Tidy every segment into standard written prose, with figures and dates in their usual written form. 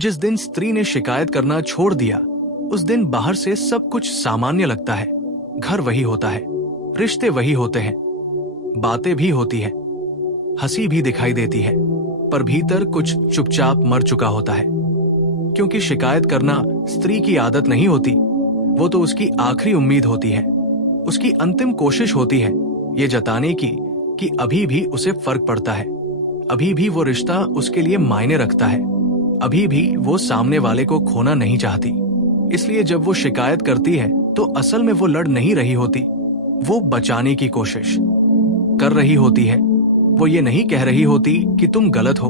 जिस दिन स्त्री ने शिकायत करना छोड़ दिया, उस दिन बाहर से सब कुछ सामान्य लगता है। घर वही होता है, रिश्ते वही होते हैं, बातें भी होती हैं, हंसी भी दिखाई देती है, पर भीतर कुछ चुपचाप मर चुका होता है। क्योंकि शिकायत करना स्त्री की आदत नहीं होती, वो तो उसकी आखिरी उम्मीद होती है, उसकी अंतिम कोशिश होती है ये जताने की कि अभी भी उसे फर्क पड़ता है, अभी भी वो रिश्ता उसके लिए मायने रखता है, अभी भी वो सामने वाले को खोना नहीं चाहती। इसलिए जब वो शिकायत करती है तो असल में वो लड़ नहीं रही होती, वो बचाने की कोशिश कर रही होती है। वो ये नहीं कह रही होती कि तुम गलत हो,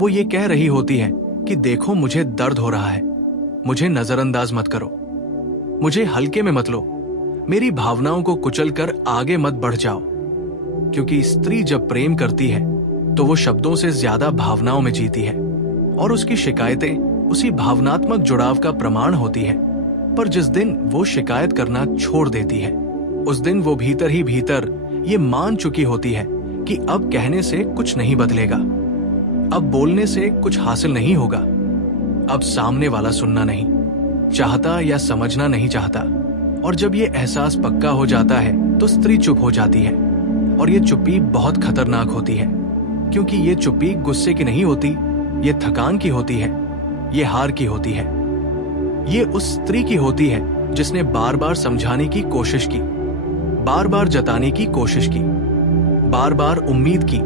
वो ये कह रही होती है कि देखो मुझे दर्द हो रहा है, मुझे नजरअंदाज मत करो, मुझे हल्के में मत लो, मेरी भावनाओं को कुचलकर आगे मत बढ़ जाओ। क्योंकि स्त्री जब प्रेम करती है तो वो शब्दों से ज्यादा भावनाओं में जीती है और उसकी शिकायतें उसी भावनात्मक जुड़ाव का प्रमाण होती है। पर जिस दिन वो शिकायत करना छोड़ देती है, उस दिन वो भीतर ही भीतर ये मान चुकी होती है कि अब कहने से कुछ नहीं बदलेगा, अब बोलने से कुछ हासिल नहीं होगा, अब सामने वाला सुनना नहीं चाहता या समझना नहीं चाहता। और जब ये एहसास पक्का हो जाता है तो स्त्री चुप हो जाती है। और ये चुप्पी बहुत खतरनाक होती है, क्योंकि ये चुप्पी गुस्से की नहीं होती, ये थकान की होती है, ये हार की होती है। ये उस स्त्री की होती है जिसने बार बार समझाने की कोशिश की, बार बार जताने की कोशिश की, बार बार उम्मीद की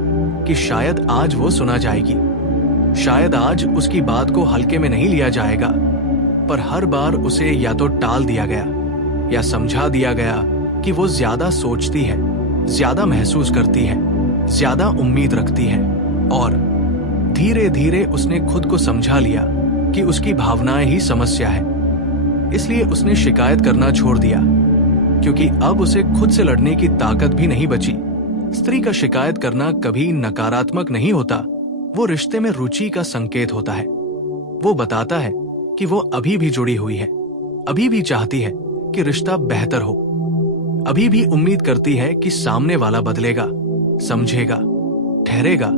कि शायद आज वो सुना जाएगी, शायद आज उसकी बात को हल्के में नहीं लिया जाएगा। पर हर बार उसे या तो टाल दिया गया या समझा दिया गया कि वो ज्यादा सोचती है, ज्यादा महसूस करती है, ज्यादा उम्मीद रखती है। और धीरे धीरे उसने खुद को समझा लिया कि उसकी भावनाएं ही समस्या है। इसलिए उसने शिकायत करना छोड़ दिया, क्योंकि अब उसे खुद से लड़ने की ताकत भी नहीं बची। स्त्री का शिकायत करना कभी नकारात्मक नहीं होता, वो रिश्ते में रुचि का संकेत होता है। वो बताता है कि वो अभी भी जुड़ी हुई है, अभी भी चाहती है कि रिश्ता बेहतर हो, अभी भी उम्मीद करती है कि सामने वाला बदलेगा, समझेगा, ठहरेगा।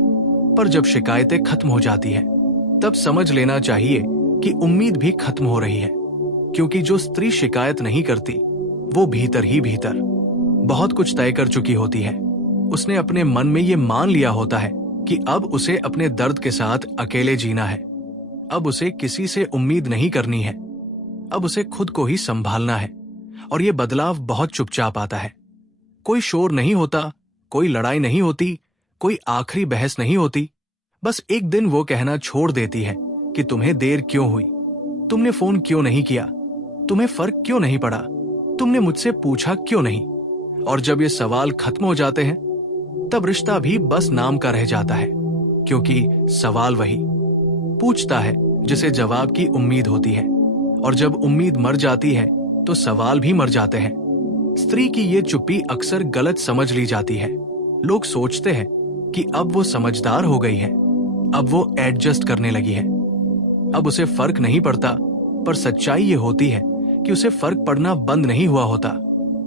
पर जब शिकायतें खत्म हो जाती है, तब समझ लेना चाहिए कि उम्मीद भी खत्म हो रही है। क्योंकि जो स्त्री शिकायत नहीं करती, वो भीतर ही भीतर बहुत कुछ तय कर चुकी होती है। उसने अपने मन में ये मान लिया होता है कि अब उसे अपने दर्द के साथ अकेले जीना है, अब उसे किसी से उम्मीद नहीं करनी है, अब उसे खुद को ही संभालना है। और ये बदलाव बहुत चुपचाप आता है, कोई शोर नहीं होता, कोई लड़ाई नहीं होती, कोई आखिरी बहस नहीं होती। बस एक दिन वो कहना छोड़ देती है कि तुम्हें देर क्यों हुई, तुमने फोन क्यों नहीं किया, तुम्हें फर्क क्यों नहीं पड़ा, तुमने मुझसे पूछा क्यों नहीं। और जब ये सवाल खत्म हो जाते हैं, तब रिश्ता भी बस नाम का रह जाता है, क्योंकि सवाल वही पूछता है जिसे जवाब की उम्मीद होती है। और जब उम्मीद मर जाती है तो सवाल भी मर जाते हैं। स्त्री की ये चुप्पी अक्सर गलत समझ ली जाती है। लोग सोचते हैं कि अब वो समझदार हो गई है, अब वो एडजस्ट करने लगी है, अब उसे फर्क नहीं पड़ता। पर सच्चाई ये होती है कि उसे फर्क पड़ना बंद नहीं हुआ होता,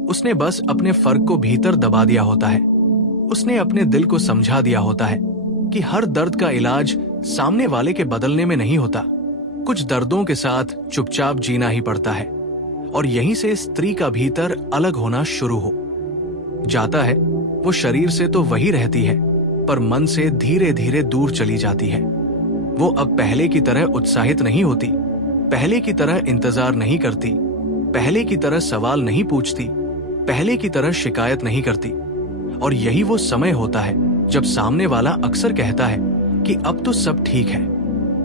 उसने बस अपने फर्क को भीतर दबा दिया होता है। उसने अपने दिल को समझा दिया होता है कि हर दर्द का इलाज सामने वाले के बदलने में नहीं होता, कुछ दर्दों के साथ चुपचाप जीना ही पड़ता है। और यहीं से स्त्री का भीतर अलग होना शुरू हो जाता है। वो शरीर से तो वही रहती है, पर मन से धीरे धीरे दूर चली जाती है। वो अब पहले की तरह उत्साहित नहीं होती, पहले की तरह इंतजार नहीं करती, पहले की तरह सवाल नहीं पूछती, पहले की तरह शिकायत नहीं करती। और यही वो समय होता है जब सामने वाला अक्सर कहता है कि अब तो सब ठीक है,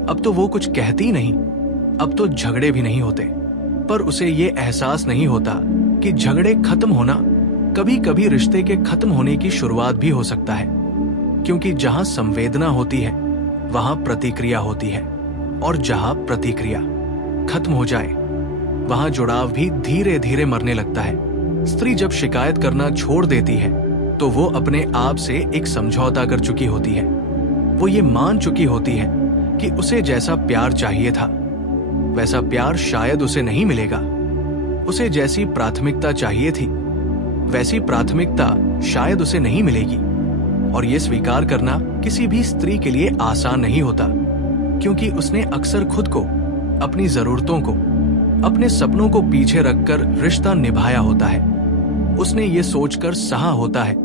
अब तो वो कुछ कहती नहीं, अब तो झगड़े भी नहीं होते। पर उसे ये एहसास नहीं होता कि झगड़े खत्म होना कभी कभी रिश्ते के खत्म होने की शुरुआत भी हो सकता है। क्योंकि जहां संवेदना होती है वहां प्रतिक्रिया होती है, और जहां प्रतिक्रिया खत्म हो जाए वहां जुड़ाव भी धीरे धीरे मरने लगता है। स्त्री जब शिकायत करना छोड़ देती है तो वो अपने आप से एक समझौता कर चुकी होती है। वो ये मान चुकी होती है कि उसे जैसा प्यार चाहिए था वैसा प्यार शायद उसे नहीं मिलेगा, उसे जैसी प्राथमिकता चाहिए थी वैसी प्राथमिकता शायद उसे नहीं मिलेगी। और ये स्वीकार करना किसी भी स्त्री के लिए आसान नहीं होता, क्योंकि उसने अक्सर खुद को, अपनी जरूरतों को, अपने सपनों को पीछे रखकर रिश्ता निभाया होता है। उसने ये सोचकर सहा होता है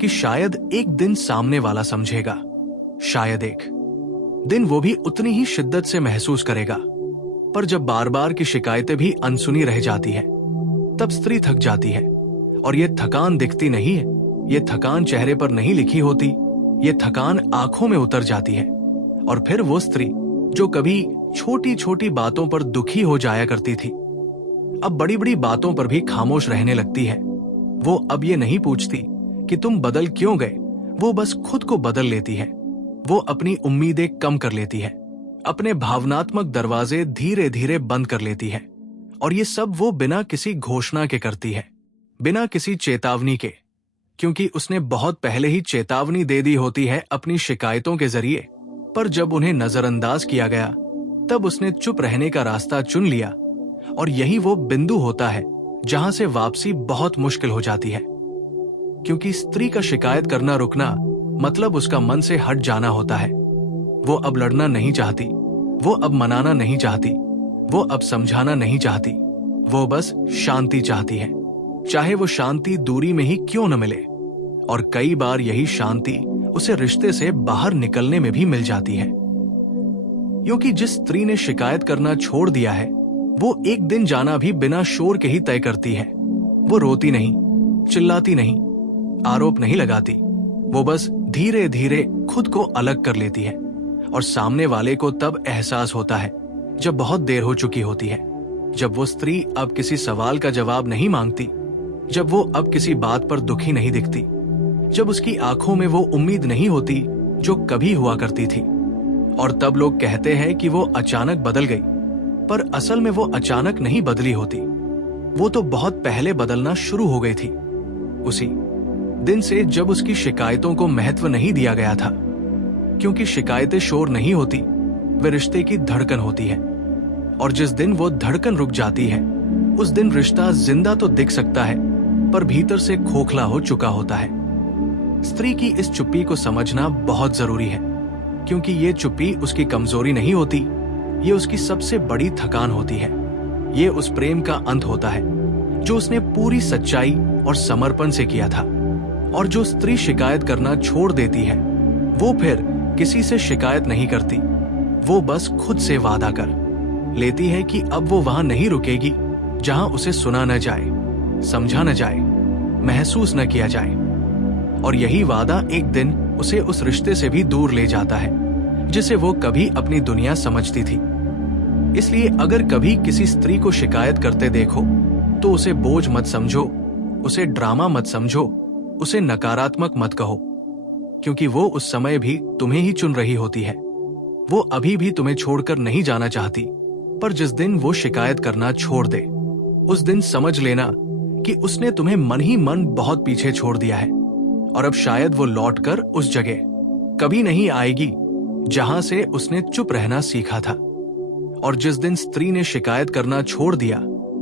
कि शायद एक दिन सामने वाला समझेगा, शायद एक दिन वो भी उतनी ही शिद्दत से महसूस करेगा। पर जब बार बार की शिकायतें भी अनसुनी रह जाती है, तब स्त्री थक जाती है। और ये थकान दिखती नहीं है, ये थकान चेहरे पर नहीं लिखी होती, ये थकान आंखों में उतर जाती है। और फिर वो स्त्री जो कभी छोटी छोटी बातों पर दुखी हो जाया करती थी, अब बड़ी बड़ी बातों पर भी खामोश रहने लगती है। वो अब ये नहीं पूछती कि तुम बदल क्यों गए, वो बस खुद को बदल लेती है। वो अपनी उम्मीदें कम कर लेती है, अपने भावनात्मक दरवाजे धीरे धीरे बंद कर लेती है। और ये सब वो बिना किसी घोषणा के करती है, बिना किसी चेतावनी के, क्योंकि उसने बहुत पहले ही चेतावनी दे दी होती है अपनी शिकायतों के जरिए। पर जब उन्हें नजरअंदाज किया गया, तब उसने चुप रहने का रास्ता चुन लिया। और यही वो बिंदु होता है जहां से वापसी बहुत मुश्किल हो जाती है, क्योंकि स्त्री का शिकायत करना रुकना मतलब उसका मन से हट जाना होता है। वो अब लड़ना नहीं चाहती, वो अब मनाना नहीं चाहती, वो अब समझाना नहीं चाहती, वो बस शांति चाहती है, चाहे वो शांति दूरी में ही क्यों न मिले। और कई बार यही शांति उसे रिश्ते से बाहर निकलने में भी मिल जाती है, क्योंकि जिस स्त्री ने शिकायत करना छोड़ दिया है, वो एक दिन जाना भी बिना शोर के ही तय करती है। वो रोती नहीं, चिल्लाती नहीं, आरोप नहीं लगाती, वो बस धीरे धीरे खुद को अलग कर लेती है। और सामने वाले को तब एहसास होता है जब बहुत देर हो चुकी होती है, जब वो स्त्री अब किसी सवाल का जवाब नहीं मांगती, जब वो अब किसी बात पर दुखी नहीं दिखती, जब उसकी आंखों में वो उम्मीद नहीं होती जो कभी हुआ करती थी। और तब लोग कहते हैं कि वो अचानक बदल गई, पर असल में वो अचानक नहीं बदली होती, वो तो बहुत पहले बदलना शुरू हो गई थी। उसी दिन से जब उसकी शिकायतों को महत्व नहीं दिया गया था, क्योंकि शिकायतें शोर नहीं होती, वे रिश्ते की धड़कन होती है। और जिस दिन वो धड़कन रुक जाती है, उस दिन रिश्ता जिंदा तो दिख सकता है, पर भीतर से खोखला हो चुका होता है। स्त्री की इस चुप्पी को समझना बहुत जरूरी है, क्योंकि ये चुप्पी उसकी कमजोरी नहीं होती, ये उसकी सबसे बड़ी थकान होती है। ये उस प्रेम का अंत होता है जो उसने पूरी सच्चाई और समर्पण से किया था। और जो स्त्री शिकायत करना छोड़ देती है, वो फिर किसी से शिकायत नहीं करती, वो बस खुद से वादा कर लेती है कि अब वो वहां नहीं रुकेगी जहां उसे सुना न जाए, समझा न जाए, महसूस न किया जाए। और यही वादा एक दिन उसे उस रिश्ते से भी दूर ले जाता है जिसे वो कभी अपनी दुनिया समझती थी। इसलिए अगर कभी किसी स्त्री को शिकायत करते देखो, तो उसे बोझ मत समझो, उसे ड्रामा मत समझो, उसे नकारात्मक मत कहो, क्योंकि वो उस समय भी तुम्हें ही चुन रही होती है। वो अभी भी तुम्हें छोड़कर नहीं जाना चाहती, पर जिस दिन वो शिकायत करना छोड़ दे, उस दिन समझ लेना कि उसने तुम्हें मन ही मन बहुत पीछे छोड़ दिया है। और अब शायद वो लौटकर उस जगह कभी नहीं आएगी जहां से उसने चुप रहना सीखा था। और जिस दिन स्त्री ने शिकायत करना छोड़ दिया,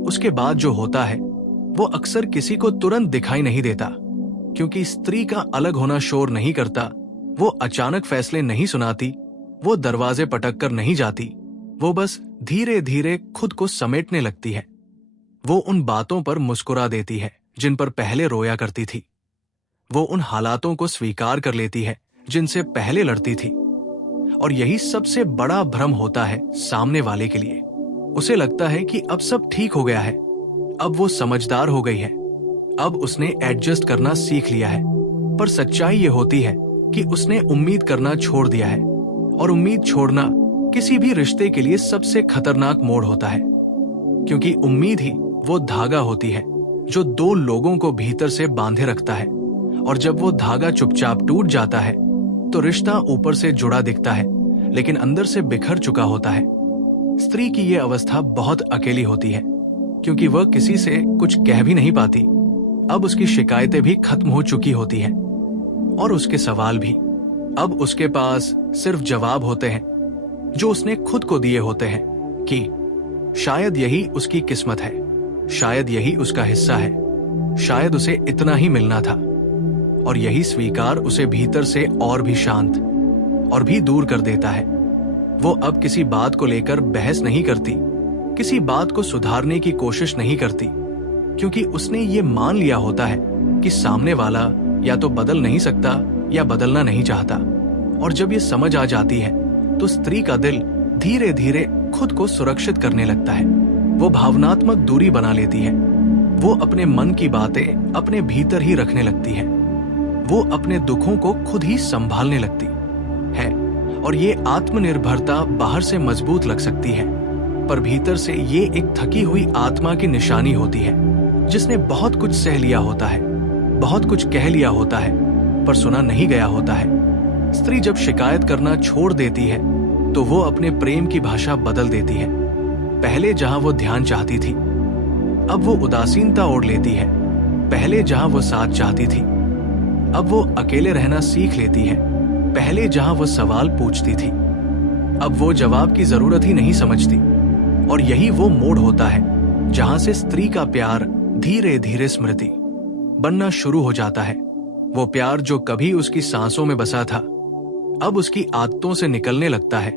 उसके बाद जो होता है वो अक्सर किसी को तुरंत दिखाई नहीं देता, क्योंकि स्त्री का अलग होना शोर नहीं करता, वो अचानक फैसले नहीं सुनाती, वो दरवाजे पटक कर नहीं जाती, वो बस धीरे धीरे खुद को समेटने लगती है। वो उन बातों पर मुस्कुरा देती है जिन पर पहले रोया करती थी, वो उन हालातों को स्वीकार कर लेती है जिनसे पहले लड़ती थी। और यही सबसे बड़ा भ्रम होता है सामने वाले के लिए। उसे लगता है कि अब सब ठीक हो गया है, अब वो समझदार हो गई है, अब उसने एडजस्ट करना सीख लिया है। पर सच्चाई ये होती है कि उसने उम्मीद करना छोड़ दिया है। और उम्मीद छोड़ना किसी भी रिश्ते के लिए सबसे खतरनाक मोड़ होता है, क्योंकि उम्मीद ही वो धागा होती है जो दो लोगों को भीतर से बांधे रखता है। और जब वो धागा चुपचाप टूट जाता है, तो रिश्ता ऊपर से जुड़ा दिखता है, लेकिन अंदर से बिखर चुका होता है। स्त्री की ये अवस्था बहुत अकेली होती है, क्योंकि वह किसी से कुछ कह भी नहीं पाती। अब उसकी शिकायतें भी खत्म हो चुकी होती हैं, और उसके सवाल भी। अब उसके पास सिर्फ जवाब होते हैं जो उसने खुद को दिए होते हैं, कि शायद यही उसकी किस्मत है, शायद यही उसका हिस्सा है, शायद उसे इतना ही मिलना था। और यही स्वीकार उसे भीतर से और भी शांत और भी दूर कर देता है। वो अब किसी बात को लेकर बहस नहीं करती, किसी बात को सुधारने की कोशिश नहीं करती, क्योंकि उसने ये मान लिया होता है कि सामने वाला या तो बदल नहीं सकता या बदलना नहीं चाहता। और जब ये समझ आ जाती है तो स्त्री का दिल धीरे धीरे खुद को सुरक्षित करने लगता है। वो भावनात्मक दूरी बना लेती है। वो अपने मन की बातें अपने भीतर ही रखने लगती है। वो अपने दुखों को खुद ही संभालने लगती है। और ये आत्मनिर्भरता बाहर से मजबूत लग सकती है, पर भीतर से ये एक थकी हुई आत्मा की निशानी होती है, जिसने बहुत कुछ सह लिया होता है, बहुत कुछ कह लिया होता है, पर सुना नहीं गया होता है। स्त्री जब शिकायत करना छोड़ देती है तो वो अपने प्रेम की भाषा बदल देती है। पहले जहां वो ध्यान चाहती थी, अब वो उदासीनता ओढ़ लेती है। पहले जहां वो साथ चाहती थी, अब वो अकेले रहना सीख लेती है। पहले जहां वो सवाल पूछती थी, अब वो जवाब की जरूरत ही नहीं समझती। और यही वो मोड़ होता है जहां से स्त्री का प्यार धीरे धीरे स्मृति बनना शुरू हो जाता है। वो प्यार जो कभी उसकी सांसों में बसा था, अब उसकी आदतों से निकलने लगता है।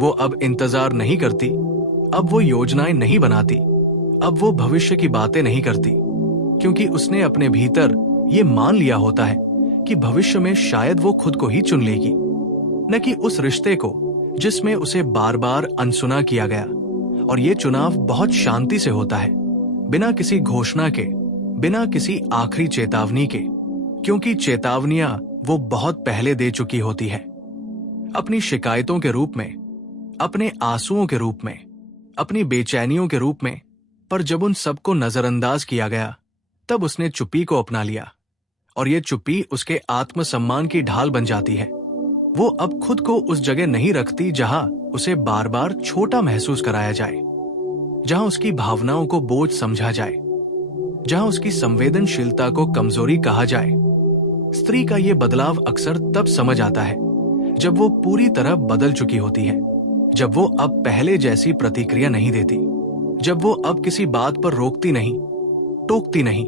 वो अब इंतजार नहीं करती, अब वो योजनाएं नहीं बनाती, अब वो भविष्य की बातें नहीं करती, क्योंकि उसने अपने भीतर ये मान लिया होता है कि भविष्य में शायद वो खुद को ही चुन लेगी, न कि उस रिश्ते को जिसमें उसे बार बार अनसुना किया गया। और ये चुनाव बहुत शांति से होता है, बिना किसी घोषणा के, बिना किसी आखिरी चेतावनी के, क्योंकि चेतावनियां वो बहुत पहले दे चुकी होती है, अपनी शिकायतों के रूप में, अपने आंसुओं के रूप में, अपनी बेचैनियों के रूप में। पर जब उन सबको नजरअंदाज किया गया, तब उसने चुप्पी को अपना लिया, और ये चुप्पी उसके आत्मसम्मान की ढाल बन जाती है। वो अब खुद को उस जगह नहीं रखती जहां उसे बार बार छोटा महसूस कराया जाए, जहां उसकी भावनाओं को बोझ समझा जाए, जहां उसकी संवेदनशीलता को कमजोरी कहा जाए। स्त्री का ये बदलाव अक्सर तब समझ आता है जब वो पूरी तरह बदल चुकी होती है, जब वो अब पहले जैसी प्रतिक्रिया नहीं देती, जब वो अब किसी बात पर रोकती नहीं, टोकती नहीं,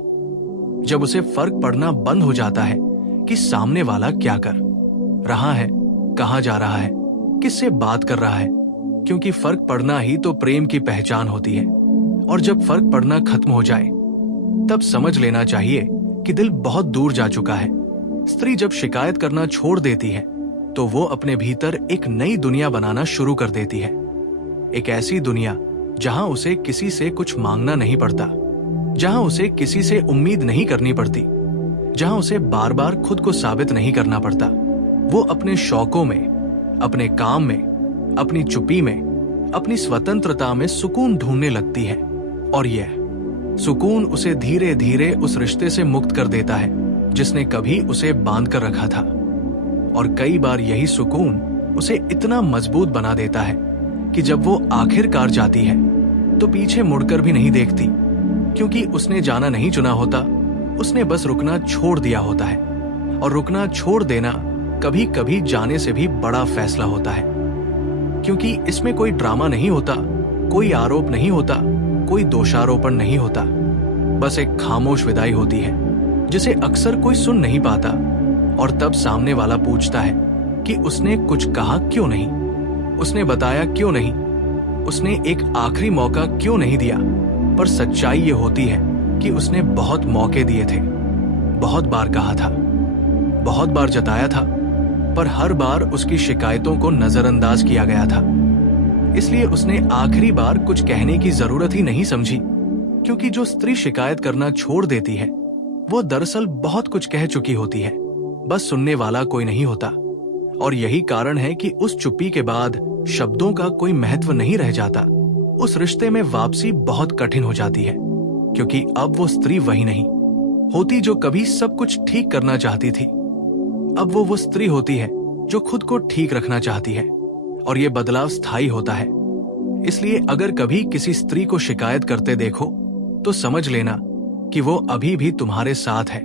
जब उसे फर्क पड़ना बंद हो जाता है कि सामने वाला क्या कर रहा है, कहां जा रहा है, किससे बात कर रहा है, क्योंकि फर्क पड़ना ही तो प्रेम की पहचान होती है। और जब फर्क पड़ना खत्म हो जाए, तब समझ लेना चाहिए कि दिल बहुत दूर जा चुका है। स्त्री जब शिकायत करना छोड़ देती है तो वो अपने भीतर एक नई दुनिया बनाना शुरू कर देती है। एक ऐसी दुनिया जहां उसे किसी से कुछ मांगना नहीं पड़ता, जहां उसे किसी से उम्मीद नहीं करनी पड़ती, जहां उसे बार बार खुद को साबित नहीं करना पड़ता। वो अपने शौकों में, अपने काम में, अपनी चुप्पी में, अपनी स्वतंत्रता में सुकून ढूंढने लगती है। और यह सुकून उसे धीरे धीरे उस रिश्ते से मुक्त कर देता है जिसने कभी उसे बांध कर रखा था। और कई बार यही सुकून उसे इतना मजबूत बना देता है कि जब वो आखिरकार जाती है तो पीछे मुड़कर भी नहीं देखती, क्योंकि उसने जाना नहीं चुना होता, उसने बस रुकना छोड़ दिया होता है। और रुकना छोड़ देना कभी कभी जाने से भी बड़ा फैसला होता है, क्योंकि इसमें कोई ड्रामा नहीं होता, कोई आरोप नहीं होता, कोई दोषारोपण नहीं होता। बस एक खामोश विदाई होती है जिसे अक्सर कोई सुन नहीं पाता। और तब सामने वाला पूछता है कि उसने कुछ कहा क्यों नहीं, उसने बताया क्यों नहीं, उसने एक आखिरी मौका क्यों नहीं दिया। पर सच्चाई ये होती है कि उसने बहुत मौके दिए थे, बहुत बार कहा था, बहुत बार जताया था, पर हर बार उसकी शिकायतों को नजरअंदाज किया गया था। इसलिए उसने आखिरी बार कुछ कहने की जरूरत ही नहीं समझी, क्योंकि जो स्त्री शिकायत करना छोड़ देती है वो दरअसल बहुत कुछ कह चुकी होती है, बस सुनने वाला कोई नहीं होता। और यही कारण है कि उस चुप्पी के बाद शब्दों का कोई महत्व नहीं रह जाता। उस रिश्ते में वापसी बहुत कठिन हो जाती है, क्योंकि अब वो स्त्री वही नहीं होती जो कभी सब कुछ ठीक करना चाहती थी। अब वो स्त्री होती है जो खुद को ठीक रखना चाहती है। और ये बदलाव स्थायी होता है। इसलिए अगर कभी किसी स्त्री को शिकायत करते देखो तो समझ लेना कि वो अभी भी तुम्हारे साथ है,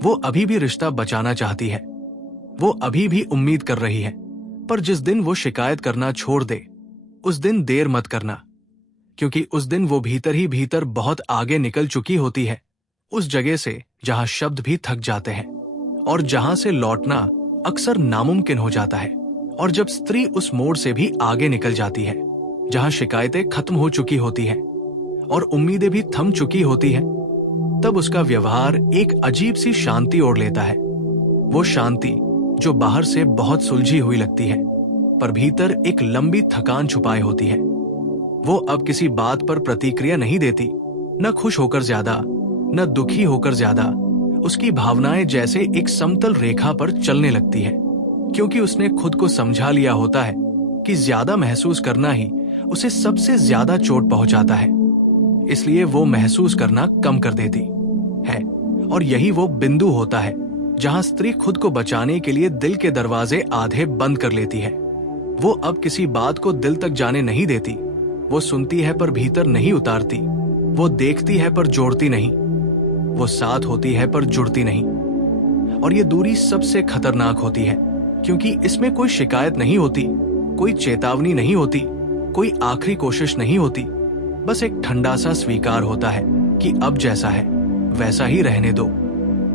वो अभी भी रिश्ता बचाना चाहती है, वो अभी भी उम्मीद कर रही है। पर जिस दिन वो शिकायत करना छोड़ दे, उस दिन देर मत करना, क्योंकि उस दिन वो भीतर ही भीतर बहुत आगे निकल चुकी होती है, उस जगह से जहां शब्द भी थक जाते हैं और जहां से लौटना अक्सर नामुमकिन हो जाता है। और जब स्त्री उस मोड़ से भी आगे निकल जाती है जहां शिकायतें खत्म हो चुकी होती हैं और उम्मीदें भी थम चुकी होती हैं, तब उसका व्यवहार एक अजीब सी शांति ओढ़ लेता है। वो शांति जो बाहर से बहुत सुलझी हुई लगती है पर भीतर एक लंबी थकान छुपाए होती है। वो अब किसी बात पर प्रतिक्रिया नहीं देती, न खुश होकर ज्यादा न दुखी होकर ज्यादा। उसकी भावनाएं जैसे एक समतल रेखा पर चलने लगती है, क्योंकि उसने खुद को समझा लिया होता है कि ज्यादा महसूस करना ही उसे सबसे ज्यादा चोट पहुंचाता है। इसलिए वो महसूस करना कम कर देती है और यही वो बिंदु होता है जहां स्त्री खुद को बचाने के लिए दिल के दरवाजे आधे बंद कर लेती है। वो अब किसी बात को दिल तक जाने नहीं देती। वो सुनती है पर भीतर नहीं उतारती। वो देखती है पर जोड़ती नहीं। वो साथ होती है पर जुड़ती नहीं। और ये दूरी सबसे खतरनाक होती है, क्योंकि इसमें कोई शिकायत नहीं होती, कोई चेतावनी नहीं होती, कोई आखिरी कोशिश नहीं होती। बस एक ठंडा सा स्वीकार होता है कि अब जैसा है वैसा ही रहने दो,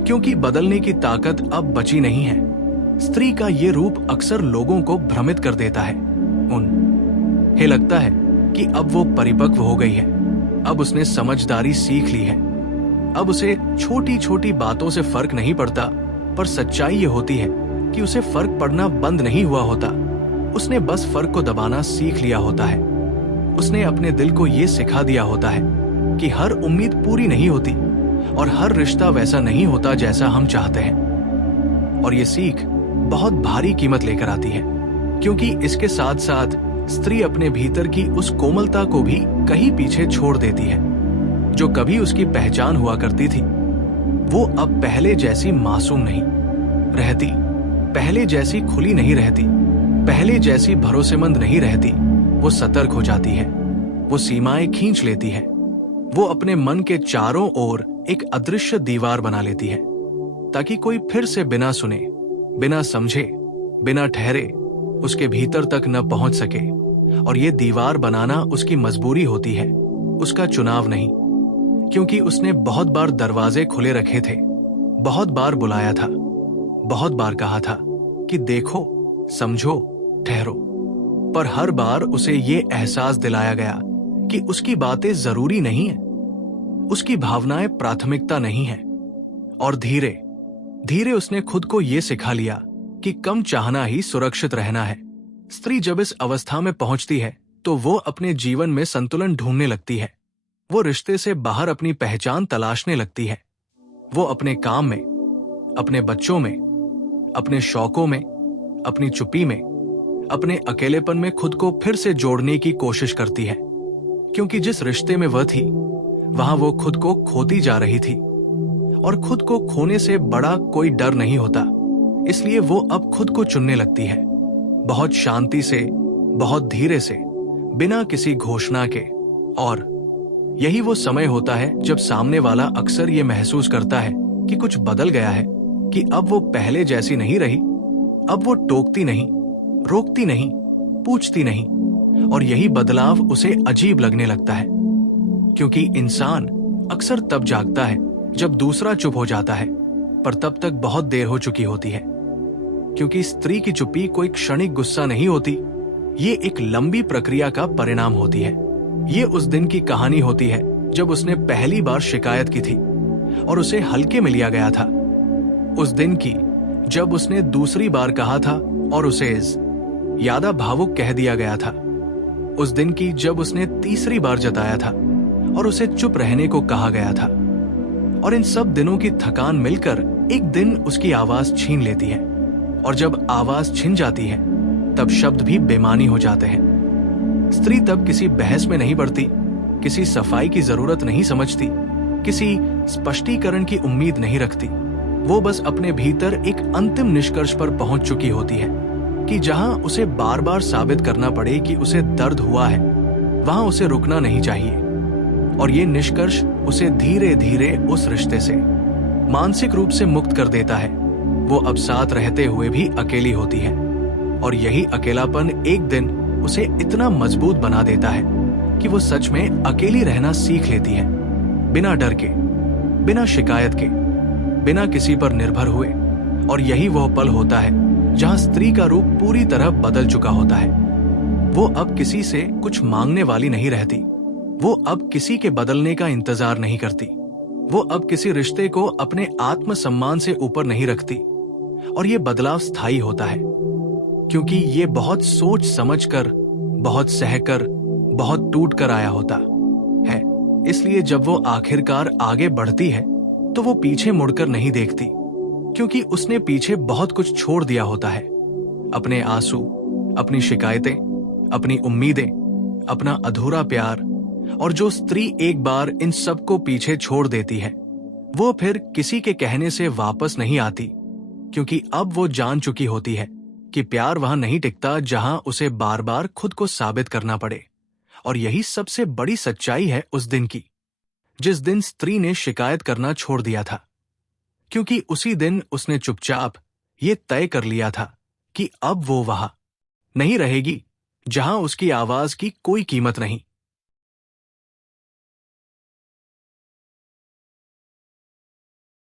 क्योंकि बदलने की ताकत अब बची नहीं है। स्त्री का ये रूप अक्सर लोगों को भ्रमित कर देता है। उन्हें लगता है कि अब वो परिपक्व हो गई है, अब उसने समझदारी सीख ली है, अब उसे छोटी छोटी बातों से फर्क नहीं पड़ता। पर सच्चाई ये होती है कि उसे फर्क पड़ना बंद नहीं हुआ होता, उसने बस फर्क को दबाना सीख लिया होता है। उसने अपने दिल को ये सिखा दिया होता है कि हर उम्मीद पूरी नहीं होती और हर रिश्ता वैसा नहीं होता जैसा हम चाहते हैं। और ये सीख बहुत भारी कीमत लेकर आती है, क्योंकि इसके साथ साथ स्त्री अपने भीतर की उस कोमलता को भी कहीं पीछे छोड़ देती है जो कभी उसकी पहचान हुआ करती थी। वो अब पहले जैसी मासूम नहीं रहती, पहले जैसी खुली नहीं रहती, पहले जैसी भरोसेमंद नहीं रहती। वो सतर्क हो जाती है, वो सीमाएं खींच लेती है, वो अपने मन के चारों ओर एक अदृश्य दीवार बना लेती है ताकि कोई फिर से बिना सुने, बिना समझे, बिना ठहरे उसके भीतर तक न पहुंच सके। और ये दीवार बनाना उसकी मजबूरी होती है, उसका चुनाव नहीं, क्योंकि उसने बहुत बार दरवाजे खुले रखे थे, बहुत बार बुलाया था, बहुत बार कहा था कि देखो, समझो, ठहरो। पर हर बार उसे ये एहसास दिलाया गया कि उसकी बातें जरूरी नहीं है, उसकी भावनाएं प्राथमिकता नहीं है। और धीरे धीरे उसने खुद को ये सिखा लिया कि कम चाहना ही सुरक्षित रहना है। स्त्री जब इस अवस्था में पहुंचती है तो वो अपने जीवन में संतुलन ढूंढने लगती है। वो रिश्ते से बाहर अपनी पहचान तलाशने लगती है। वो अपने काम में, अपने बच्चों में, अपने शौकों में, अपनी चुप्पी में, अपने अकेलेपन में खुद को फिर से जोड़ने की कोशिश करती है, क्योंकि जिस रिश्ते में वह थी वहां वो खुद को खोती जा रही थी। और खुद को खोने से बड़ा कोई डर नहीं होता, इसलिए वो अब खुद को चुनने लगती है, बहुत शांति से, बहुत धीरे से, बिना किसी घोषणा के। और यही वो समय होता है जब सामने वाला अक्सर ये महसूस करता है कि कुछ बदल गया है, कि अब वो पहले जैसी नहीं रही। अब वो टोकती नहीं, रोकती नहीं, पूछती नहीं। और यही बदलाव उसे अजीब लगने लगता है, क्योंकि इंसान अक्सर तब जागता है जब दूसरा चुप हो जाता है, पर तब तक बहुत देर हो चुकी होती है। क्योंकि स्त्री की चुप्पी कोई क्षणिक गुस्सा नहीं होती, ये एक लंबी प्रक्रिया का परिणाम होती है। ये उस दिन की कहानी होती है जब उसने पहली बार शिकायत की थी और उसे हल्के में लिया गया था। उस दिन की जब उसने दूसरी बार कहा था और उसे ज्यादा भावुक कह दिया गया था। उस दिन की जब उसने तीसरी बार जताया था और उसे चुप रहने को कहा गया था। और इन सब दिनों की थकान मिलकर एक दिन उसकी आवाज छीन लेती है। और जब आवाज छिन जाती है तब शब्द भी बेमानी हो जाते हैं। स्त्री तब किसी बहस में नहीं पड़ती, किसी सफाई की जरूरत नहीं समझती, किसी स्पष्टीकरण की उम्मीद नहीं रखती। वो बस अपने भीतर एक अंतिम निष्कर्ष पर पहुंच चुकी होती है कि जहां उसे बार बार साबित करना पड़े कि उसे दर्द हुआ है, वहां उसे रुकना नहीं चाहिए। और ये निष्कर्ष उसे धीरे धीरे उस रिश्ते से मानसिक रूप से मुक्त कर देता है। वो अब साथ रहते हुए भी अकेली होती है, और यही अकेलापन एक दिन उसे इतना मजबूत बना देता है कि वो सच में अकेली रहना सीख लेती है, बिना डर के, बिना शिकायत के, बिना किसी पर निर्भर हुए। और यही वह पल होता है जहां स्त्री का रूप पूरी तरह बदल चुका होता है। वो अब किसी से कुछ मांगने वाली नहीं रहती। वो अब किसी के बदलने का इंतजार नहीं करती। वो अब किसी रिश्ते को अपने आत्मसम्मान से ऊपर नहीं रखती। और ये बदलाव स्थायी होता है, क्योंकि ये बहुत सोच समझकर, बहुत सहकर, बहुत टूट कर आया होता है। इसलिए जब वो आखिरकार आगे बढ़ती है तो वो पीछे मुड़कर नहीं देखती, क्योंकि उसने पीछे बहुत कुछ छोड़ दिया होता है। अपने आंसू, अपनी शिकायतें, अपनी उम्मीदें, अपना अधूरा प्यार। और जो स्त्री एक बार इन सबको पीछे छोड़ देती है, वो फिर किसी के कहने से वापस नहीं आती, क्योंकि अब वो जान चुकी होती है कि प्यार वहां नहीं टिकता जहां उसे बार बार खुद को साबित करना पड़े। और यही सबसे बड़ी सच्चाई है उस दिन की, जिस दिन स्त्री ने शिकायत करना छोड़ दिया था, क्योंकि उसी दिन उसने चुपचाप ये तय कर लिया था कि अब वो वहां नहीं रहेगी जहां उसकी आवाज की कोई कीमत नहीं।